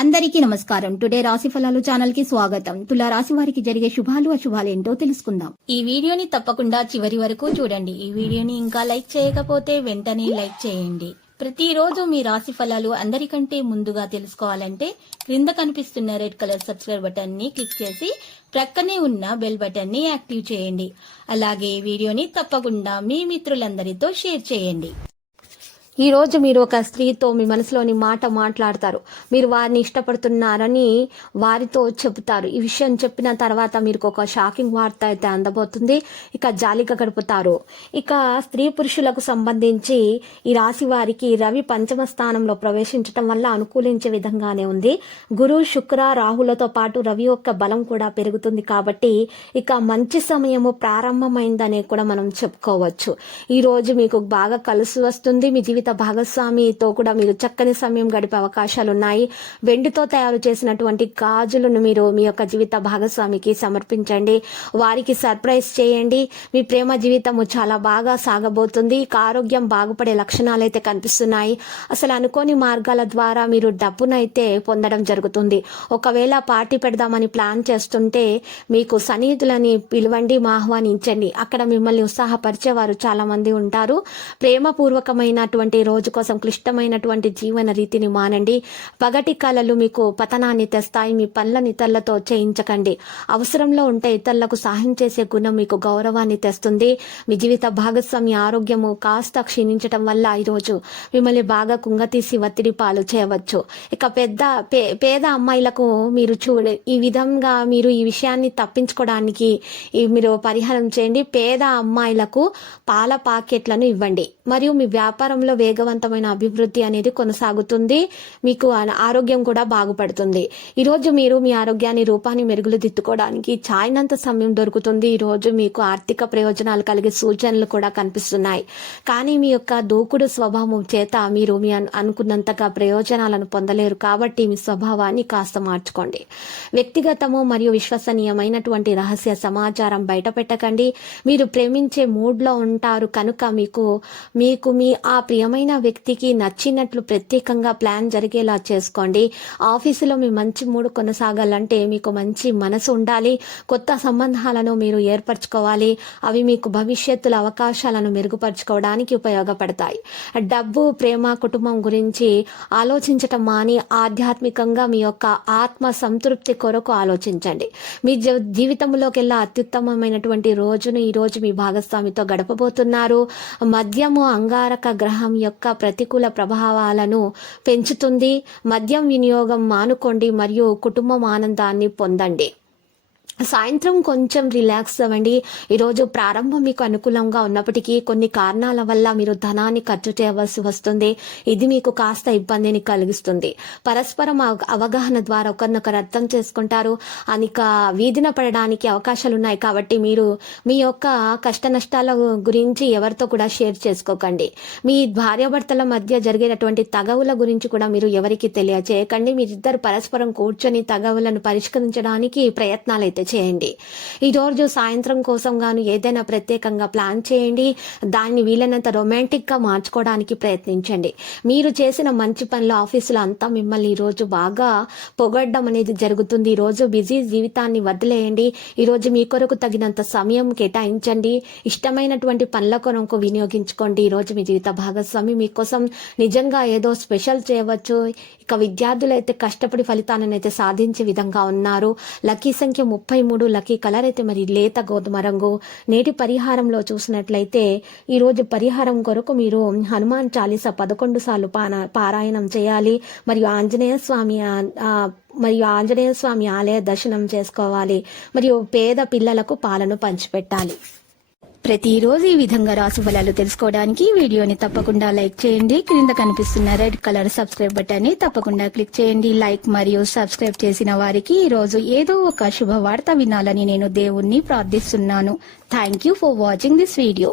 అందరికీ నమస్కారం. టుడే రాశి ఫలాలు ఛానల్ కి స్వాగతం. తులా రాశి వారికి జరిగే శుభాలు అశుభాలు ఏంటో తెలుసుకుందాం. ఈ వీడియోని తప్పకుండా చివరి వరకు చూడండి. ఈ వీడియోని ఇంకా లైక్ చేయకపోతే వెంటనే లైక్ చేయండి. ప్రతిరోజు మీ రాశి ఫలాలు అందరికంటే ముందుగా తెలుసుకోవాలంటే క్రింద కనిపిస్తున్న రెడ్ కలర్ సబ్స్క్రైబ్ బటన్ ని క్లిక్ చేసి ప్రక్కనే ఉన్న బెల్ బటన్ ని యాక్టివ్ చేయండి. అలాగే ఈ వీడియోని తప్పకుండా మీ మిత్రులందరితో షేర్ చేయండి. ఈ రోజు మీరు ఒక స్త్రీతో మీ మనసులోని మాట మాట్లాడతారు. మీరు వారిని ఇష్టపడుతున్నారని వారితో చెబుతారు. ఈ విషయం చెప్పిన తర్వాత మీకు ఒక షాకింగ్ వార్త అయితే అందబోతుంది. ఇక జాలిగా గడుపుతారు. ఇక స్త్రీ పురుషులకు సంబంధించి ఈ రాశి వారికి రవి పంచమ స్థానంలో ప్రవేశించడం వల్ల అనుకూలించే విధంగానే ఉంది. గురు శుక్ర రాహులతో పాటు రవి యొక్క బలం కూడా పెరుగుతుంది కాబట్టి ఇక మంచి సమయము ప్రారంభమైందనే కూడా మనం చెప్పుకోవచ్చు. ఈ రోజు మీకు బాగా కలిసి వస్తుంది. మీ జీవిత భాగస్వామితో కూడా మీరు చక్కని సమయం గడిపే అవకాశాలు ఉన్నాయి. వెండితో తయారు చేసినటువంటి గాజులను మీరు మీ యొక్క జీవిత భాగస్వామికి సమర్పించండి. వారికి సర్ప్రైజ్ చేయండి. మీ ప్రేమ జీవితము చాలా బాగా సాగబోతుంది. ఆరోగ్యం బాగుపడే లక్షణాలు అయితే కనిపిస్తున్నాయి. అసలు అనుకోని మార్గాల ద్వారా మీరు డబ్బునైతే పొందడం జరుగుతుంది. ఒకవేళ పార్టీ పెడదామని ప్లాన్ చేస్తుంటే మీకు సన్నిహితులని పిలవండి, ఆహ్వానించండి. అక్కడ మిమ్మల్ని ఉత్సాహపరిచేవారు చాలా మంది ఉంటారు. ప్రేమపూర్వకమైనటువంటి రోజు కోసం క్లిష్టమైనటువంటి జీవన రీతిని మానండి. పగటి కళలు మీకు పతనాన్ని తెస్తాయి. మీ పనులను ఇతరులతో చేయించకండి. అవసరంలో ఉంటే ఇతరులకు సహాయం చేసే గుణం మీకు గౌరవాన్ని తెస్తుంది. మీ జీవిత భాగస్వామి ఆరోగ్యము కాస్త క్షీణించడం వల్ల ఈరోజు మిమ్మల్ని బాగా కుంగతీసి ఒత్తిడి పాలు చేయవచ్చు. ఇక పేద అమ్మాయిలకు మీరు ఈ విధంగా మీరు ఈ విషయాన్ని తప్పించుకోవడానికి మీరు పరిహారం చేయండి. పేద అమ్మాయిలకు పాల పాకెట్లను ఇవ్వండి. మరియు మీ వ్యాపారంలో వేగవంతమైన అభివృద్ధి అనేది కొనసాగుతుంది. మీకు ఆరోగ్యం కూడా బాగుపడుతుంది. ఈరోజు మీరు మీ ఆరోగ్యాన్ని రూపాన్ని మెరుగులు దిద్దుకోవడానికి చాయినంత సమయం దొరుకుతుంది. ఈరోజు మీకు ఆర్థిక ప్రయోజనాలు కలిగే సూచనలు కూడా కనిపిస్తున్నాయి. కానీ మీ యొక్క దూకుడు స్వభావం చేత మీరు మీ అనుకున్నంతగా ప్రయోజనాలను పొందలేరు. కాబట్టి మీ స్వభావాన్ని కాస్త మార్చుకోండి. వ్యక్తిగతము మరియు విశ్వసనీయమైనటువంటి రహస్య సమాచారం బయట పెట్టకండి. మీరు ప్రేమించే మూడ్లో ఉంటారు కనుక మీకు మీ ఆ ప్రియమైన వ్యక్తికి నచ్చినట్లు ప్రత్యేకంగా ప్లాన్ జరిగేలా చేసుకోండి. ఆఫీసులో మీ మంచి మూడు కొనసాగాలంటే మీకు మంచి మనసు ఉండాలి. కొత్త సంబంధాలను మీరు ఏర్పరచుకోవాలి. అవి మీకు భవిష్యత్తులో అవకాశాలను మెరుగుపరచుకోవడానికి ఉపయోగపడతాయి. డబ్బు, ప్రేమ, కుటుంబం గురించి ఆలోచించటం మాని ఆధ్యాత్మికంగా మీ యొక్క ఆత్మ సంతృప్తి కొరకు ఆలోచించండి. మీ జీవితంలోకెల్లా అత్యుత్తమమైనటువంటి రోజును ఈ రోజు మీ భాగస్వామితో గడపబోతున్నారు. మద్యము అంగారక గ్రహం యొక్క ప్రతికూల ప్రభావాలను పెంచుతుంది. మద్యం వినియోగం మానుకోండి మరియు కుటుంబం ఆనందాన్ని పొందండి. సాయంత్రం కొంచెం రిలాక్స్ అవ్వండి. ఈరోజు ప్రారంభం మీకు అనుకూలంగా ఉన్నప్పటికీ కొన్ని కారణాల వల్ల మీరు ధనాన్ని ఖర్చు చేయవలసి వస్తుంది. ఇది మీకు కాస్త ఇబ్బందిని కలిగిస్తుంది. పరస్పరం అవగాహన ద్వారా ఒకరినొకరు అర్థం చేసుకుంటారు. అనిక వీధిన పడడానికి అవకాశాలు ఉన్నాయి. కాబట్టి మీరు మీ యొక్క కష్ట నష్టాల గురించి ఎవరితో కూడా షేర్ చేసుకోకండి. మీ భార్యాభర్తల మధ్య జరిగేటటువంటి తగవుల గురించి కూడా మీరు ఎవరికి తెలియచేయకండి. మీరిద్దరు పరస్పరం కూర్చొని తగవులను పరిష్కరించడానికి ప్రయత్నాలు అయితే చేయండి. ఈ రోజు సాయంత్రం కోసం గాను ఏదైనా ప్రత్యేకంగా ప్లాన్ చేయండి. దాన్ని వీలైనంత రొమాంటిక్ గా మార్చుకోవడానికి ప్రయత్నించండి. మీరు చేసిన మంచి పనులు ఆఫీసులో అంతా మిమ్మల్ని ఈ రోజు బాగా పొగడ్డం అనేది జరుగుతుంది. ఈ రోజు బిజీ జీవితాన్ని వదిలేయండి. ఈ రోజు మీ కొరకు తగినంత సమయం కేటాయించండి. ఇష్టమైనటువంటి పనుల కొరకు వినియోగించుకోండి. ఈ రోజు మీ జీవిత భాగస్వామి మీకోసం నిజంగా ఏదో స్పెషల్ చేయవచ్చు. ఇక విద్యార్థులైతే కష్టపడి ఫలితాలను అయితే సాధించే విధంగా ఉన్నారు. లక్కీ సంఖ్య 33, లక్కీ కలర్ అయితే మరి లేత గోధుమ రంగు. నేటి పరిహారంలో చూసినట్లయితే ఈ రోజు పరిహారం కొరకు మీరు హనుమాన్ చాలీసా 11 సార్లు పారాయణం చేయాలి. మరియు ఆంజనేయ స్వామి ఆలయ దర్శనం చేసుకోవాలి. మరియు పేద పిల్లలకు పాలను పంచిపెట్టాలి. ప్రతిరోజు ఈ విధంగా రాశి ఫలాలు తెలుసుకోవడానికి వీడియోని తప్పకుండా లైక్ చేయండి. క్రింద కనిపిస్తున్న రెడ్ కలర్ సబ్స్క్రైబ్ బటన్ ని తప్పకుండా క్లిక్ చేయండి. లైక్ మరియు సబ్స్క్రైబ్ చేసిన వారికి ఈ రోజు ఏదో ఒక శుభవార్త వినాలని నేను దేవుణ్ణి ప్రార్థిస్తున్నాను. Thank you for watching this video.